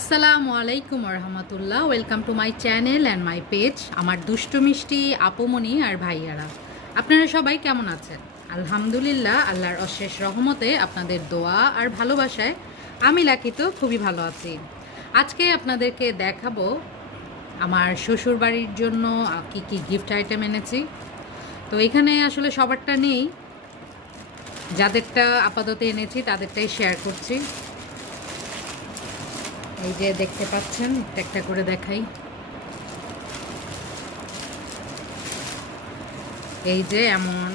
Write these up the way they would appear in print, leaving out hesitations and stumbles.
আসসালামু আলাইকুম রহমতুল্লাহ। Welcome to my channel and my page. আমার দুষ্টু মিষ্টি আপুমনি আর ভাইয়ারা, আপনারা সবাই কেমন আছেন? আলহামদুলিল্লাহ, আল্লাহর অশেষ রহমতে আপনাদের দোয়া আর ভালোবাসায় আমি লাকি তো খুবই ভালো আছি। আজকে আপনাদেরকে দেখাবো আমার শ্বশুর বাড়ির জন্য কি কি গিফট আইটেম এনেছি। তো এখানে আসলে সবারটা নেই, যাদেরটা আপাতত এনেছি তাদেরটাই শেয়ার করছি। এই যে দেখতে পাচ্ছেন, একটা একটা করে দেখাই। এই যে এমন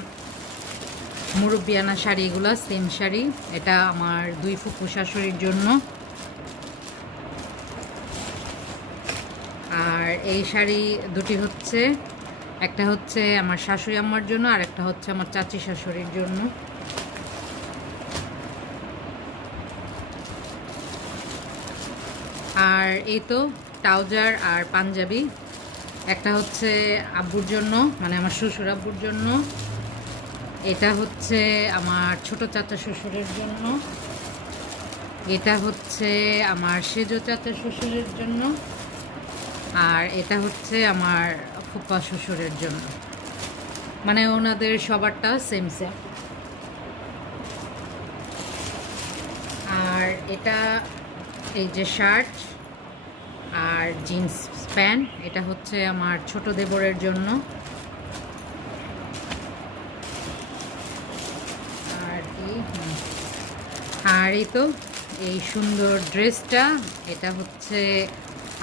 মুরব্বিয়ানা শাড়ি, এগুলো সেম শাড়ি। এটা আমার দুই ফুফু শাশুড়ির জন্য, আর এই শাড়ি দুটি হচ্ছে, একটা হচ্ছে আমার শাশুড়ি আম্মার জন্য আর একটা হচ্ছে আমার চাচি শাশুড়ির জন্য। আর এই তো ট্রাউজার আর পাঞ্জাবি, একটা হচ্ছে আব্বুর জন্য, মানে আমার শ্বশুর আব্বুর জন্য। এটা হচ্ছে আমার ছোট চাচা শ্বশুরের জন্য। এটা হচ্ছে আমার সেজো চাচা শ্বশুরের জন্য। আর এটা হচ্ছে আমার ফুপা শ্বশুরের জন্য, মানে ওনাদের সবারটা সেম সেম। আর এটা এই যে শার্ট আর জিন্স প্যান্ট, এটা হচ্ছে আমার ছোট দেবরের জন্য। আর কি, আর এই তো এই সুন্দর ড্রেসটা, এটা হচ্ছে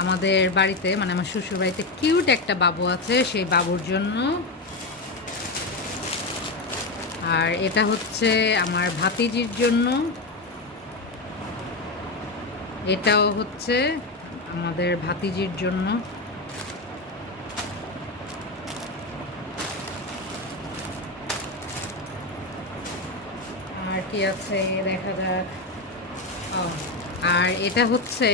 আমাদের বাড়িতে, মানে আমার শ্বশুর বাড়িতে কিউট একটা বাবু আছে, সেই বাবুর জন্য। আর এটা হচ্ছে আমার ভাতিজির জন্য। এটাও হচ্ছে আমাদের ভাতিজির জন্য। আর কি আছে দেখা যাক। আর এটা হচ্ছে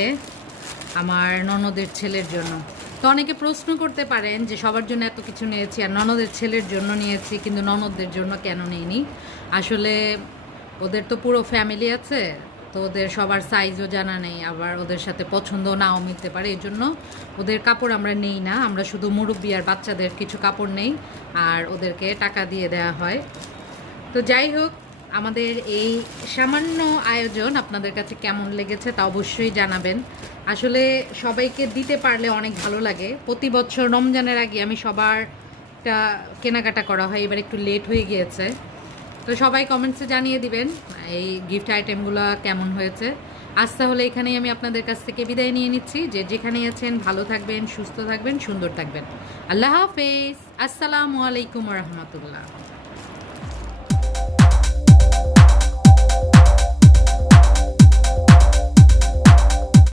আমার ননদের ছেলের জন্য। তো অনেকে প্রশ্ন করতে পারেন যে সবার জন্য এত কিছু নিয়েছি আর ননদের ছেলের জন্য নিয়েছি, কিন্তু ননদদের জন্য কেন নিইনি। আসলে ওদের তো পুরো ফ্যামিলি আছে, তো ওদের সবার সাইজও জানা নেই, আবার ওদের সাথে পছন্দ নাও মিলতে পারে, এই জন্য ওদের কাপড় আমরা নেই না। আমরা শুধু মুরব্বি আর বাচ্চাদের কিছু কাপড় নেই, আর ওদেরকে টাকা দিয়ে দেওয়া হয়। তো যাই হোক, আমাদের এই সামান্য আয়োজন আপনাদের কাছে কেমন লেগেছে তা অবশ্যই জানাবেন। আসলে সবাইকে দিতে পারলে অনেক ভালো লাগে। প্রতি বছর রমজানের আগে আমি সবারটা কেনাকাটা করা হয়, এবার একটু লেট হয়ে গিয়েছে। তো সবাই কমেন্টসে জানিয়ে দিবেন এই গিফট আইটেমগুলো কেমন হয়েছে। আজ তাহলে এখানেই আমি আপনাদের কাছ থেকে বিদায় নিয়ে নিচ্ছি। যে যেখানেই আছেন ভালো থাকবেন, সুস্থ থাকবেন, সুন্দর থাকবেন। আল্লাহ হাফেজ। আসসালামু আলাইকুম রহমতুল্লাহ।